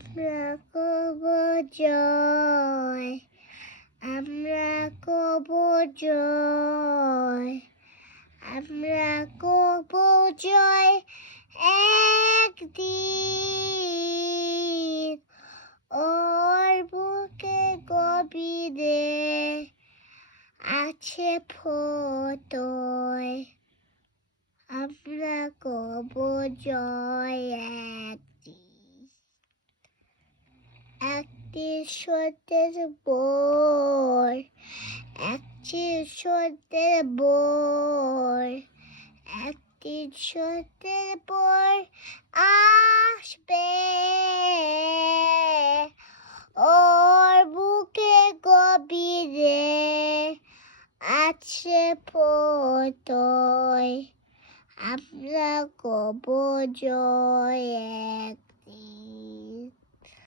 আমরা কব জয়, আমরা কব জয়, আমরা কব জয় একদিন। ওর বুকে গভীরে আছে ফতয়, আমরা কব জয় একদিন। একদিন সত্যের বোর, একদিন সত্যের বোর, একদিন সত্যের বোর আসবে। ওর বুকে গভীরে আছে ফতয়, আমরা কব জয়।